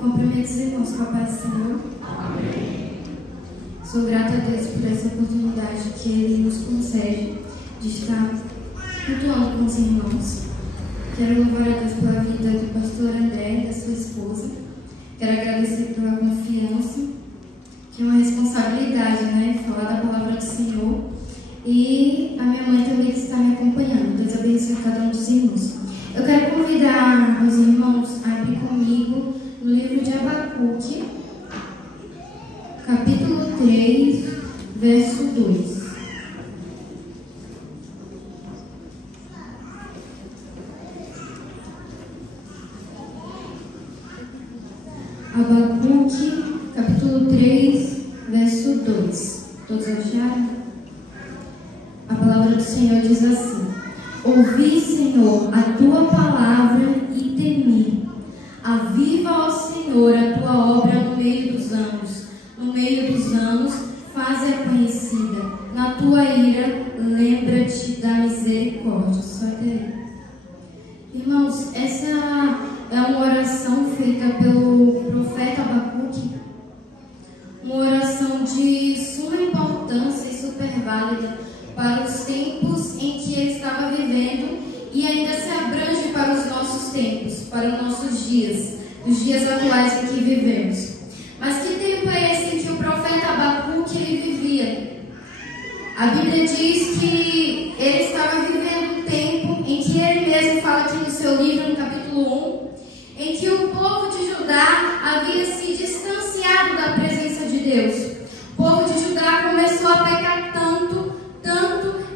Cumprimento os irmãos com a paz do Senhor. Amém. Sou grata a Deus por essa oportunidade que Ele nos concede de estar cultuando com os irmãos. Quero louvar a Deus pela vida do pastor André e da sua esposa. Quero agradecer pela confiança, que é uma responsabilidade, né? Falar da palavra do Senhor. E a minha mãe também que está me acompanhando. Deus abençoe cada um dos irmãos. Eu quero convidar os irmãos a abrir comigo no livro de Abacuque, capítulo 3, verso 2. Abacuque, capítulo 3, verso 2. Todos acharam? A palavra do Senhor diz assim: Ouvi, Senhor, a tua palavra e temi. Aviva, ó Senhor, a tua obra no meio dos anos. No meio dos anos, faze-a conhecida. Na tua ira, lembra-te da misericórdia. Só até aí. Irmãos, essa é uma oração feita pelo profeta Abacuque. Uma oração de suma importância e super válida para os tempos em que ele estava vivendo e ainda se abrange para os nossos tempos, para os nossos dias, os dias atuais em que vivemos. Mas que tempo é esse em que o profeta Abacuque ele vivia? A Bíblia diz que ele estava vivendo um tempo em que ele mesmo fala aqui no seu livro, no capítulo 1, em que o povo de Judá havia se distanciado da presença de Deus. O povo de Judá começou a pecar tanto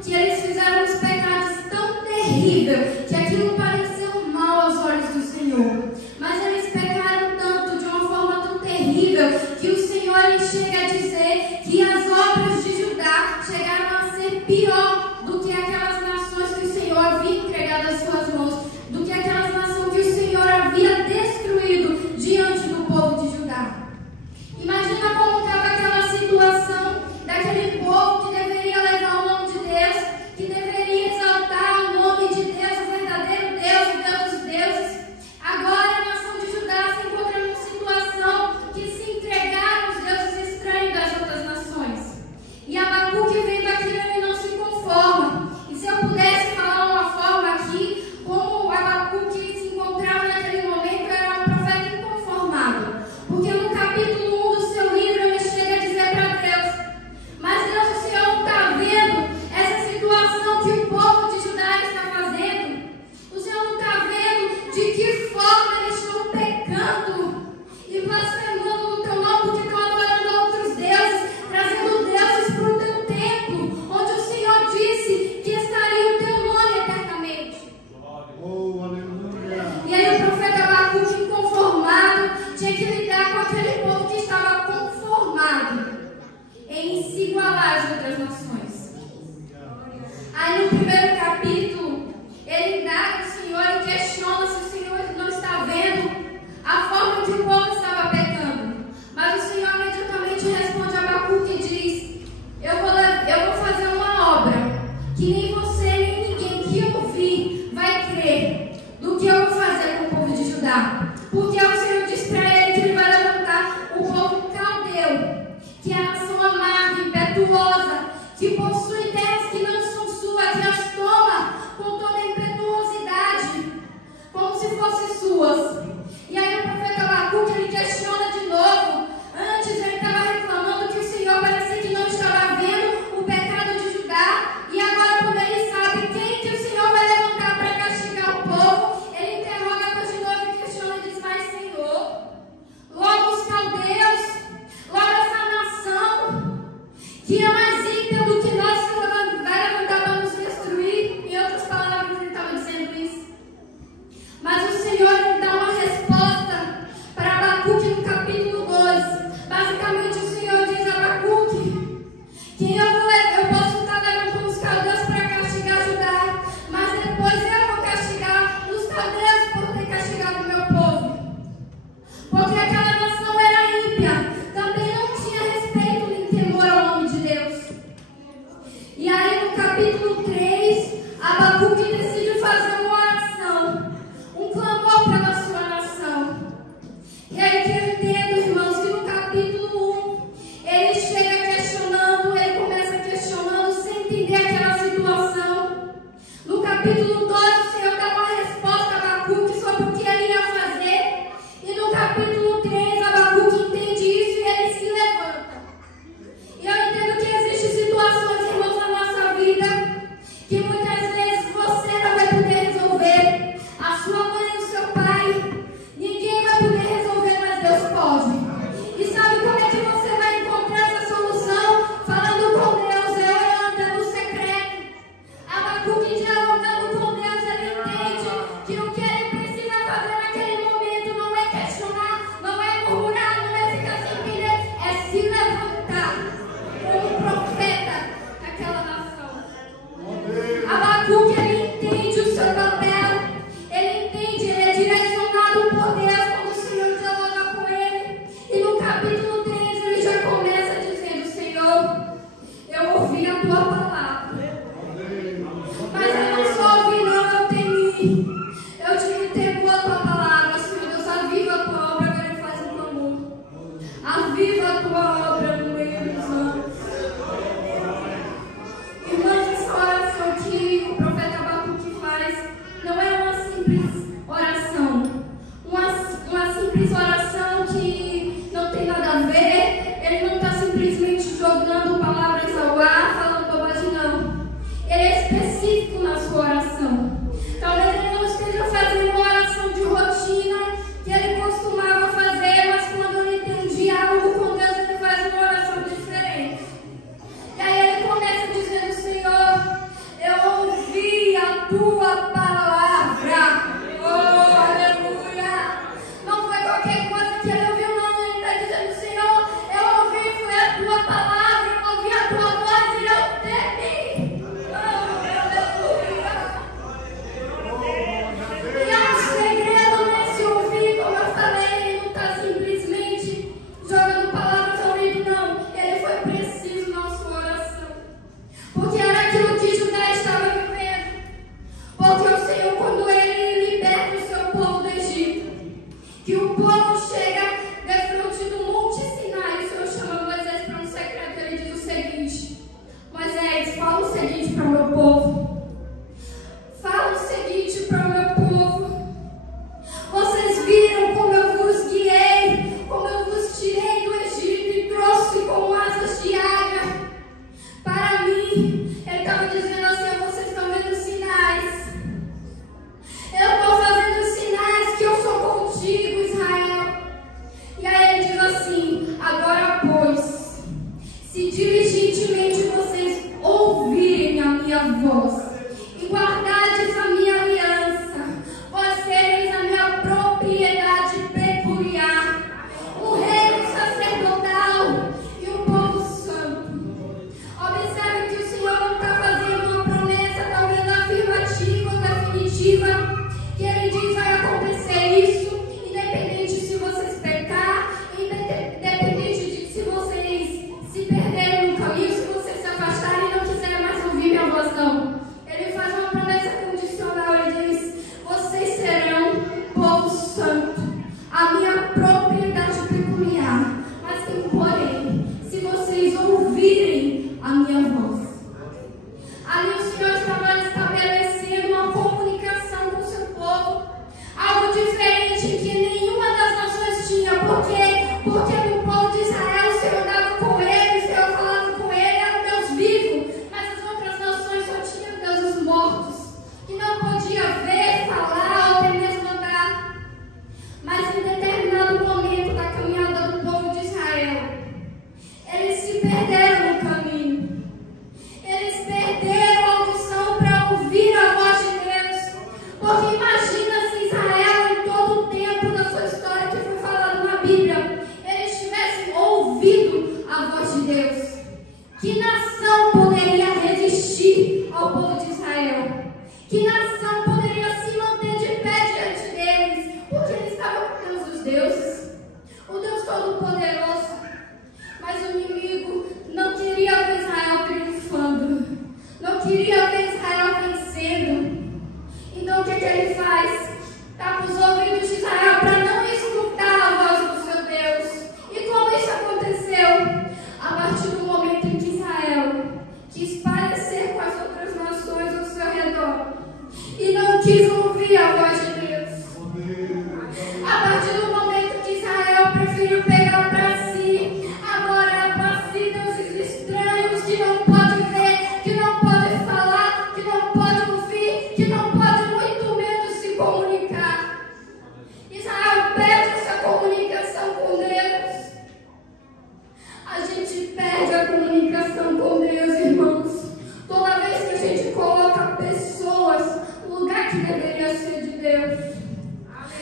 que eles fizeram uns pecados tão terríveis que aquilo pareceu mal aos olhos do Senhor. Mas eles pecaram tanto, de uma forma tão terrível, que o Senhor ele chega a dizer que as obras de Judá chegaram a ser pior do que aquelas nações que o Senhor havia entregado às suas mãos, do que aquelas nações que o Senhor havia destruído diante do povo de Judá. Imagina como estava aquela situação daquele povo que deveria levar o nome de Deus, que deveria exaltar o nome de Deus, o verdadeiro Deus, o Deus dos deuses. Agora a nação de Judá se encontra numa situação que se entregaram aos deuses estranhos das outras nações. E Abacuque vendo aquilo, ele não se conforma. E se eu pudesse falar uma forma aqui, como Abacuque se encontrava naquele momento, era um profeta inconformado. Porque no capítulo 1 do seu livro, ele chega a dizer para Deus: mas Deus, o Senhor não está vendo essa situação que o povo de Judá está fazendo? O Senhor não está vendo de que forma eles estão pecando e blasfemando no teu nome, porque estão adorando outros deuses, trazendo deuses para o teu templo, onde o Senhor disse que estaria o teu nome eternamente. Oh, aleluia. E aí o profeta Abacuque, inconformado, tinha que lidar com aquele povo que estava conformado em se igualar às outras nações. Aí no primeiro capítulo, ele indaga o Senhor e questiona se o Senhor não está vendo a forma que o povo estava pecando. Mas o Senhor imediatamente responde a Abacuque e diz: eu vou fazer uma obra que nem você nem ninguém que ouvir vai crer do que eu vou fazer com o povo de Judá. Porque o Senhor diz para ele que ele vai levantar o povo caldeu, que é a nação amarga, impetuosa, que possui terras que não são suas e as toma com toda a impetuosidade, como se fossem suas. E aí o profeta Abacuque ele questiona de novo. Antes ele estava reclamando que o Senhor parecia que não estava vendo o pecado de Judá, e agora quando ele sabe quem que o Senhor vai levantar para castigar o povo, ele interroga Deus de novo e questiona e diz: mas Senhor, logo os caldeus, logo essa nação que é mais ímpia do que nós, que vai levantar para nos destruir. Em outras palavras, ele estava dizendo isso. Mas o Senhor ele dá uma resposta para Abacuque no capítulo 2. Basicamente o Senhor diz a Abacuque que eu posso estar levantando os caldeus para castigar Judá, mas depois eu vou castigar os caldeus por ter castigado o meu povo. Porque aquela nação era ímpia, também não tinha respeito nem temor ao nome de Deus. E aí no capítulo 3, Abacuque decide fazer uma oração, um clamor pela sua nação. E aí que entender aquela situação. No capítulo 2, o Senhor dá uma resposta a Abacuque sobre o que ele ia fazer. E no capítulo 3, Abacuque entende isso e ele se levanta. E eu entendo que existem situações, irmãos, na nossa vida que muitas vezes você não vai poder resolver. A sua mãe e o seu pai, ninguém vai poder resolver, mas Deus pode. E sabe como é que você vai encontrar essa solução? Falando com Deus, orando no secreto. Abacuque dialogando com Deus, ele entende que o que ele precisa fazer naquele momento não é questionar, não é murmurar, não é ficar sem entender, é se levantar como profeta daquela nação. Abacuque, ele entende o seu papel, ele entende, ele é direcionado por Deus quando o Senhor dialoga com ele. E no capítulo 3 ele já começa dizendo: Senhor, eu ouvi a tua palavra, mas eu não só ouvi, não, eu temi. Eu tive temor a tua palavra, Senhor Deus. Aviva a tua obra, agora ele faz um clamor. Aviva a tua obra no meio dos anos. Irmãos, essa oração que o profeta Abacuque faz não é uma simples oração. Uma simples oração que não tem nada a ver. Ele não está simplesmente jogando palavras ao ar, falando bobagem, não. Ele é específico na sua oração. Talvez ele não esteja fazendo uma oração de rotina que ele costumava fazer, mas quando ele entendia algo com Deus, ele faz uma oração diferente. E aí ele começa dizendo: Senhor, eu ouvi a tua palavra. Oh, aleluia! Não foi qualquer coisa que ele ouviu, não. Ele está dizendo: Senhor, eu ouvi, foi a tua palavra, eu ouvi a tua voz e eu temi. Oh, aleluia! E há um segredo nesse ouvir, como eu falei, ele não está simplesmente jogando palavras ao ouvido, não. Ele foi preciso na sua oração. Porque era aquilo que Judá estava vivendo. Porque o Senhor, quando ele liberta o seu povo do Egito, que o povo chega defronte do Monte Sinai, o Senhor chama Moisés para um secreto, ele diz o seguinte: Moisés, fala o seguinte para o meu povo. Fala o seguinte para o meu povo. Vocês viram como eu vos guiei, como eu vos tirei do Egito e trouxe com asas de águia para mim. Ele estava dizendo assim: vocês estão vendo sinais. Eu estou fazendo sinais que eu sou contigo, Israel. E aí ele diz assim: agora, pois, se diligentemente vocês ouvirem a minha voz e guardardes a minha aliança, vós sereis a minha propriedade peculiar, um reino sacerdotal e um povo santo. Observe que o Senhor não está fazendo uma promessa, talvez afirmativa ou definitiva, que ele diz: vai acontecer isso, independente se vocês pecar, independente de se vocês se perderem no caminho, se vocês se afastarem e não quiserem mais ouvir minha voz, não. Ele faz uma promessa condicional, ele diz: vocês serão povo santo, a minha propriedade peculiar, mas tem um porém: se vocês ouvirem a minha voz. Ali o Senhor estava estabelecendo uma comunicação com o seu povo, algo diferente que nenhuma das nações tinha. Por quê? Porque no povo de Israel o Senhor dava com ele, o Senhor falava com ele, era um Deus vivo, mas as outras nações só tinham deuses mortos, que não podia ver, falar ou nem mesmo andar. Mas em determinado momento da caminhada do povo de Israel, eles se perderam no caminho. Eles perderam a audição para ouvir a voz de Deus. Porque imagina se Israel, em todo o tempo da sua história que foi falado na Bíblia, eles tivessem ouvido a voz de Deus. Que nação poderia resistir ao povo de Israel? Que nação poderia se manter de pé diante deles? Porque eles estavam com Deus dos deuses, o Deus Todo-Poderoso. Mas o inimigo não queria ver Israel triunfando, não queria ver Israel vencendo. Então o que ele faz? Tapa os ouvidos de Israel para não escutar a voz do seu Deus. E como isso aconteceu? A partir do momento em que Israel quis parecer que deveria ser de Deus.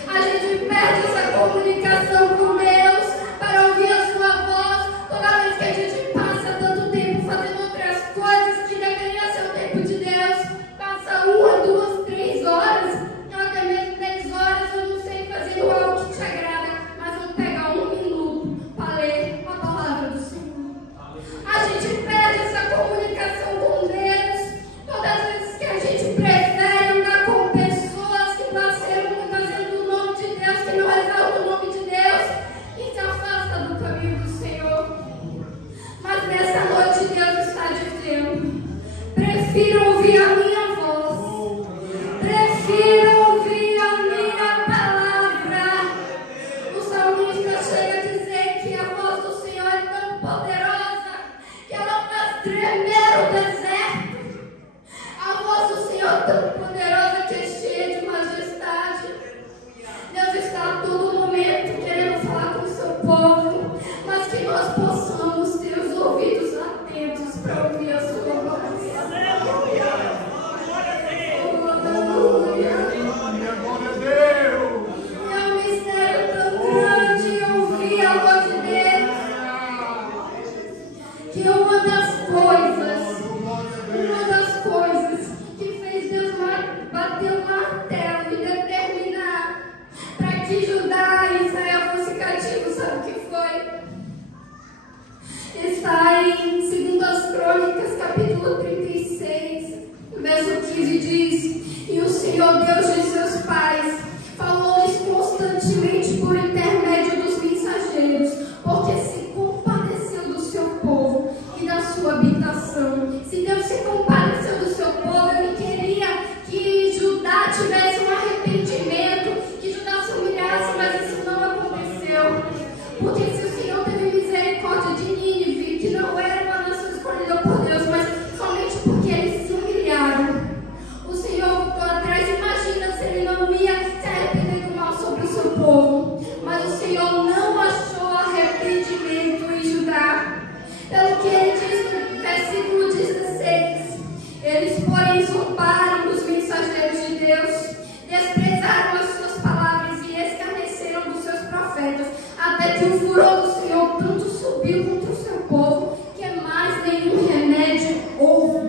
A gente perde essa comunicação com Deus para ouvir a sua voz toda vez que a gente passa tanto tempo fazendo outras coisas que deveria ser o tempo de Deus. Passa 1, 2, 3 horas, ou até mesmo 10 horas, eu não sei, fazendo algo que te agrada, mas vamos pegar 1 minuto para ler a palavra do Senhor. A gente perde essa comunicação com Deus todas as vezes que a gente prefere andar com pessoas que nasceram muitas vezes do nome de Deus, que não exaltam o nome de Deus e se afasta do caminho do Senhor. Mas nessa noite Deus está dizendo: prefiro ouvir a minha voz, prefiro ouvir a minha palavra. O salmista chega a dizer que a voz do Senhor é tão poderosa que ela faz tremer o deserto. A voz do Senhor é tão poderosa que é cheia de majestade. Deus está a todo momento querendo falar com o seu povo, mas que nós possamos ter os ouvidos atentos para ouvir a sua voz. Aleluia! É um mistério tão grande ouvir a voz de Deus, que uma das coisas que fez Deus bater o martelo e determinar para que Judá e Israel fossem cativos, sabe o que foi? Está em 2 Crônicas, capítulo 36, verso 15 diz: e o Senhor Deus de seus pais falou-lhes constantemente por intermédio dos mensageiros, porque se compadeceu do seu povo e da sua habitação. Se Deus se compadeceu do seu povo, Ele queria que Judá tivesse um arrependimento, que Judá se humilhasse, mas isso não aconteceu. Porque se o Senhor teve misericórdia de Nínive, que não era uma nação escolhida por Deus, mas somente porque eles se humilharam, o Senhor voltou atrás. Imagina se Ele não ia se arrepender do mal sobre o seu povo. Mas o Senhor não achou arrependimento em Judá. Pelo que Ele diz no versículo 16: eles, porém, zombaram dos mensageiros de Deus, desprezaram as suas palavras e escarneceram dos seus profetas, até que o furor do Senhor tanto subiu contra o seu povo, que mais nenhum remédio houve.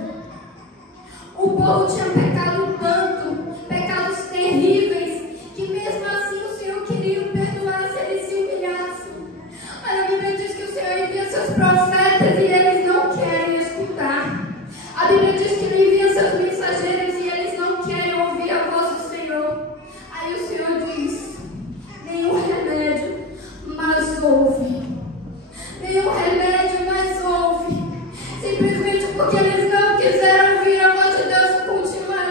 O povo tinha pecado tanto, pecados terríveis, que mesmo assim o Senhor queria perdoar se eles se humilhassem. Mas a Bíblia diz que o Senhor envia seus profetas e eles não querem escutar. A Bíblia diz que Ele envia seus mensageiros e eles não querem ouvir a voz do Senhor. Aí o Senhor diz: nenhum remédio, mas ouve. Nenhum remédio, mas ouve. Simplesmente porque eles não quiseram ouvir a voz de Deus, continuarão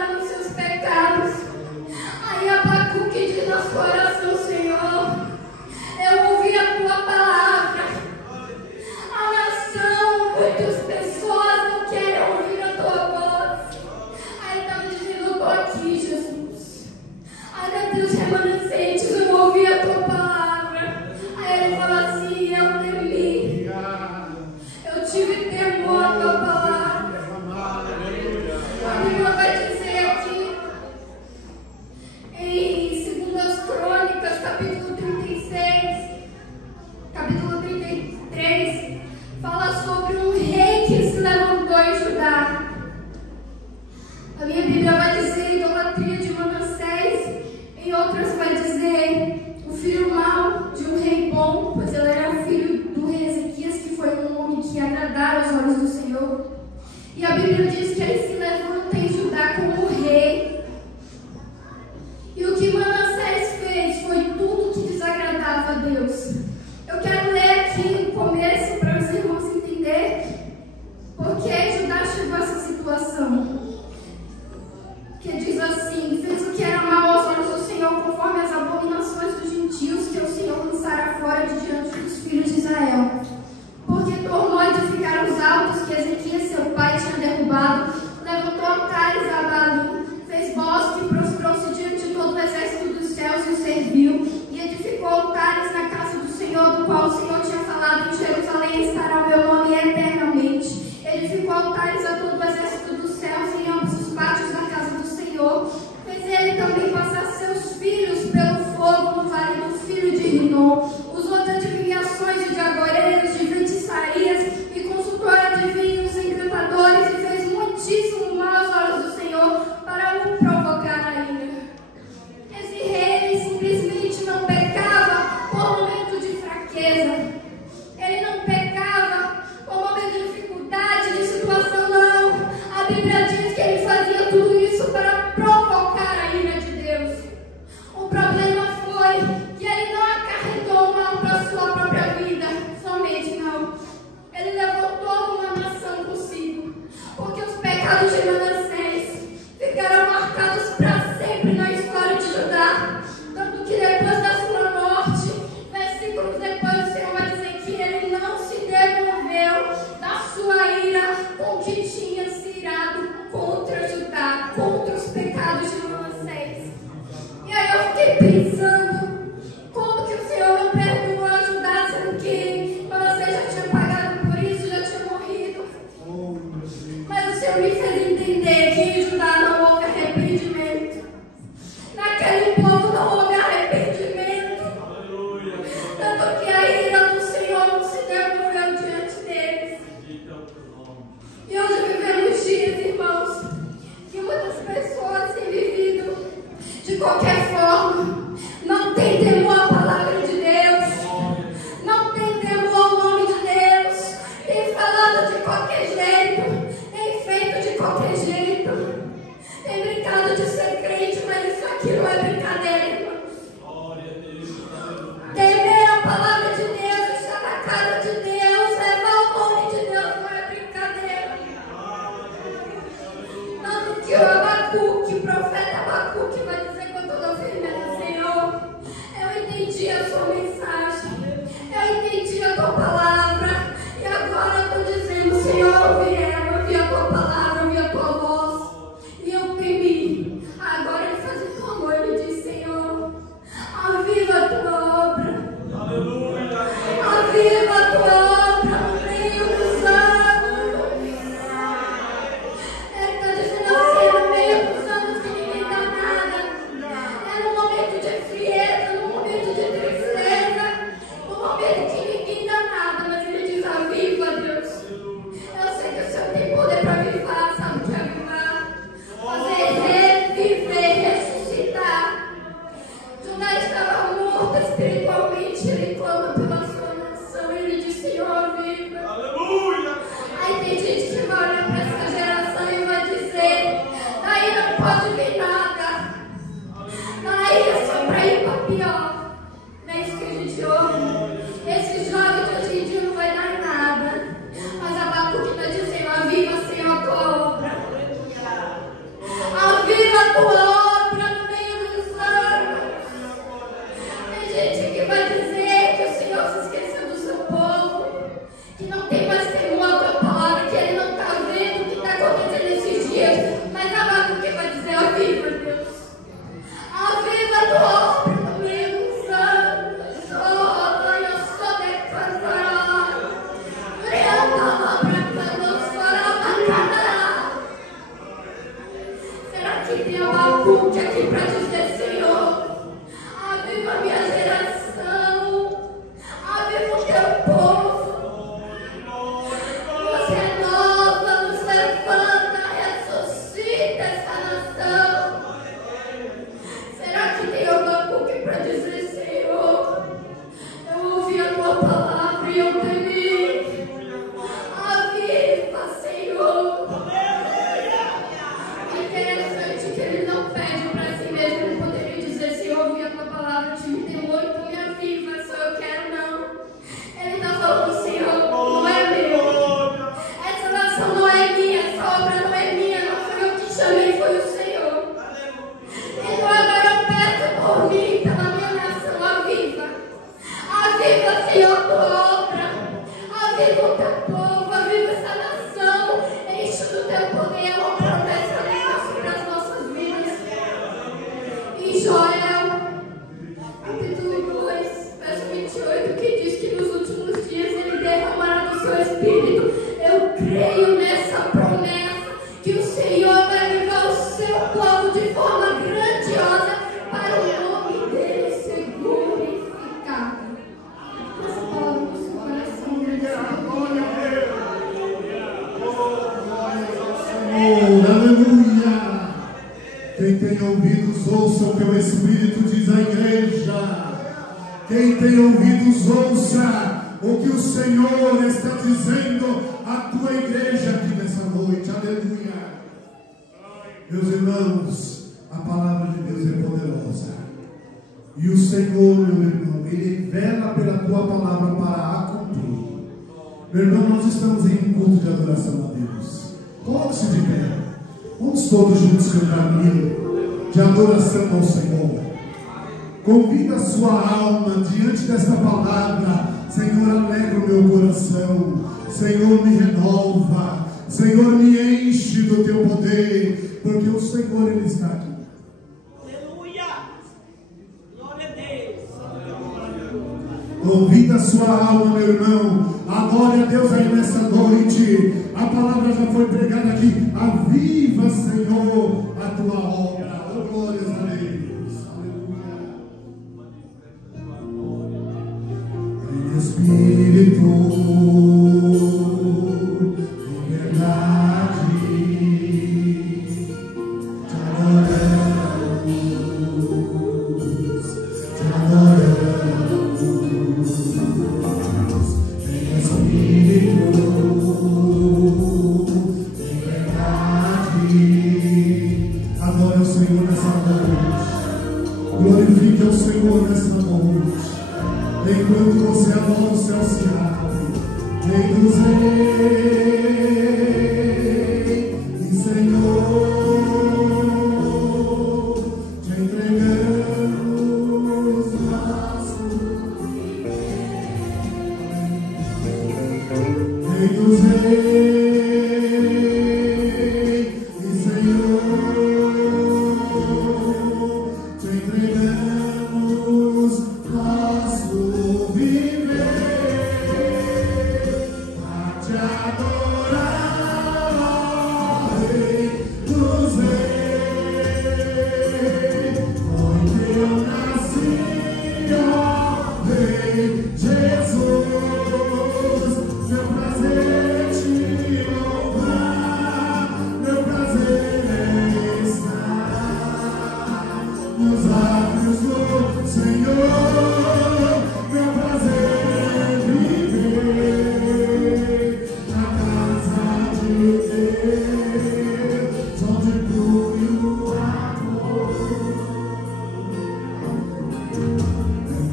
Bíblia diz que ele fazia tudo isso para provocar a ira de Deus. O problema foi que ele não acarretou mal para a sua própria vida, somente não. Ele levou toda uma nação consigo, porque os pecados de Manassés ficaram marcados para sempre na história de Judá. Tanto que depois da sua morte, versículos depois, o Senhor vai dizer que ele não se demoveu da sua ira com que tinha se irado contra Judá, contra os pecados de Manassés. E aí eu fiquei pensando, como que o Senhor não perdoou Judá, sendo que Manassés já tinha pagado por isso, já tinha morrido. Mas o Senhor me fez entender que em Judá não houve arrependimento. Naquele povo não houve arrependimento. Tanto que a ira do Senhor não se devolveu diante deles. E hoje vivemos dias, irmãos, que muitas pessoas têm vivido de qualquer forma, não tem temor à palavra de Deus, não tem temor ao nome de Deus, tem falado de qualquer jeito, tem feito de qualquer jeito, tem brincado de ser crente, mas isso aqui não é brincadeira, irmãos. Temer a palavra de Deus, estar na casa de Deus, levar o nome de Deus, não é brincadeira. Tanto que o Abacuque, o profeta Abacuque, vai dizer com toda a firmeza: Senhor, eu entendi a sua mensagem, eu entendi a tua palavra, e agora eu estou dizendo: Senhor, eu ouvi a tua palavra, eu ouvi a tua voz, e eu temi. Agora ele faz o teu amor, ele diz: Senhor, aviva a tua obra. Aleluia. Aviva a tua obra no meio dos anos. Ele está dizendo assim: no meio dos anos que ninguém dá nada. É no momento de frieza, no momento de tristeza, no momento que ninguém dá nada. Mas ele diz: aviva, Deus. Eu sei que o Senhor tem poder para avivar, sabe o que é avivar? Fazer reviver, ressuscitar. Judá estava morto espiritualmente, ele clama pela sua nação, ele diz: Senhor, viva. Aleluia. Aí tem gente que vai olhar para essa geração e vai dizer: daí não pode vir nada, daí é só para ir para pior. Não é isso que a gente ouve? Esses jovens de hoje em dia não vai dar em nada. Mas Abacuque está dizendo: aviva, Senhor, a tua obra. Aviva a tua obra no meio dos anos. Tem gente que vai dizer que o Senhor se esqueceu do seu povo, que não tem mais temor à tua palavra, que ele não está vendo o que está acontecendo nesses dias. Mas Abacuque vai dizer: aviva, Deus. Aviva a tua obra no meio dos anos. Oh, eu sou declarada. Será que tem Abacuque aqui para dizer: Senhor, aviva a minha geração, aviva o teu povo, nos renova, nos levanta, ressuscita essa nação. Será que tem Abacuque para dizer: Senhor, eu ouvi a tua palavra e eu temi. Aviva, Senhor. É interessante que ele não pede para si mesmo. Ele poderia dizer: Senhor, ouvi a tua palavra, tive temor, então me aviva, só eu quero, não. Ele está falando: Senhor, não é meu. Essa nação não é minha, essa obra não é minha, não foi eu que chamei, foi o Senhor. Então agora eu peço por mim, pela minha nação: aviva. Aviva, Senhor, a tua obra. Aviva o teu povo, aviva essa nação. Enche do teu poder, uma promessa linda sobre as nossas vidas. Em Joel, capítulo 2, verso 28, que diz que nos últimos dias ele derramará do seu espírito. Eu creio nessa promessa, que o Senhor vai avivar o seu povo de forma grandiosa, para o nome dele ser glorificado. Essa palavra no seu coração, aleluia. Quem tem ouvidos, ouça o que o Espírito diz à igreja. Quem tem ouvidos, ouça o que o Senhor está dizendo à tua igreja aqui nesse nessa noite. Aleluia. Meus irmãos, a palavra de Deus é poderosa. E o Senhor, meu irmão, Ele vela pela tua palavra para a cumprir. Meu irmão, nós estamos em um culto de adoração a Deus. Coloque-se de pé. Vamos todos juntos cantar um hino de adoração ao Senhor. Convida a sua alma diante desta palavra. Senhor, alegra o meu coração. Senhor, me renova. Senhor, me enche do teu poder, porque o Senhor, Ele está aqui. Aleluia! Glória a Deus! Convida a sua alma, meu irmão. Adore a Deus aí nessa noite. A palavra já foi pregada aqui. Aviva, Senhor, a tua obra. Oh, glórias a Deus. Aleluia. Espírito, em verdade, te adoramos, te adoramos. Espírito, em verdade, adore o Senhor nessa noite, glorifique ao Senhor nessa noite. Enquanto você adora, o céu se abre. Rei dos reis e Senhor, te entregamos nossos. Rei dos reis e Senhor, te entregamos nosso viver, a te adorar, ó Rei dos reis. Foi que eu nasci, ó Rei Jesus. Meu prazer é te louvar, meu prazer é estar nos lábios do Senhor. Meu prazer é viver na casa de Deus, onde flui o amor.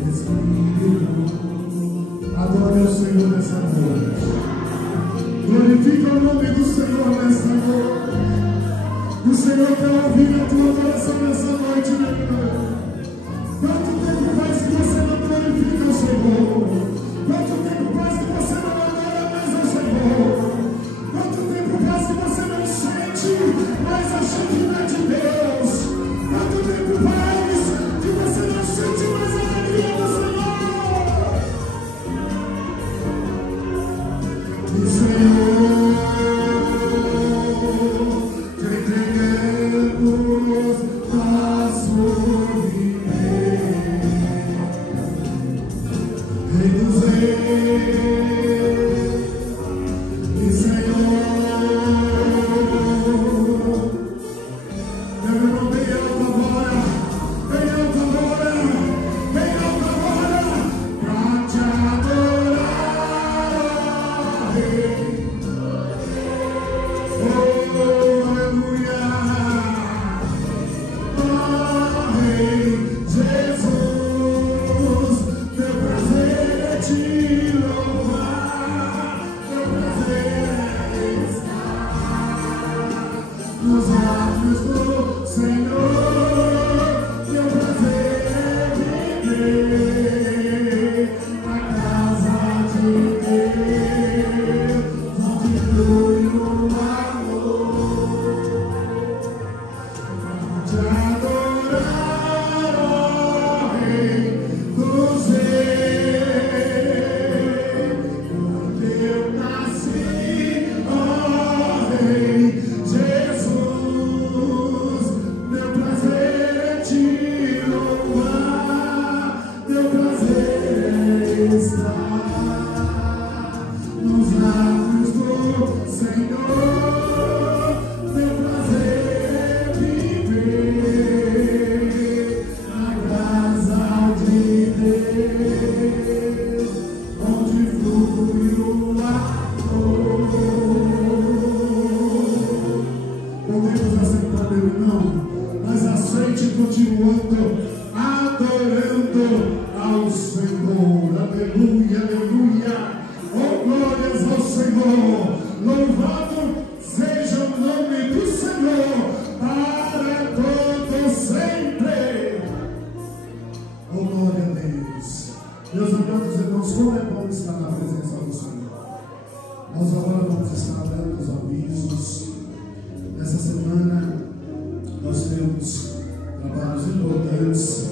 Espírito, adore o Senhor nessa noite. Glorifica o nome do Senhor nessa noite. O Senhor quer ouvir a tua adoração nessa noite, meu irmão. Quanto tempo faz que você não glorifica o Senhor? Quanto tempo faz que você não adora mais ao Senhor? Quanto tempo faz que você não sente mais a chama de Deus? Quanto tempo faz que você não sente mais a alegria do Senhor? E Senhor, te entregamos nosso viver. Rei dos reis e Senhor, Senhor. Louvado seja o nome do Senhor para todo sempre. Oh, glória a Deus. Meus amados irmãos, como é bom estar na presença do Senhor. Nós agora vamos estar dando os avisos. Nessa semana nós temos trabalhos importantes.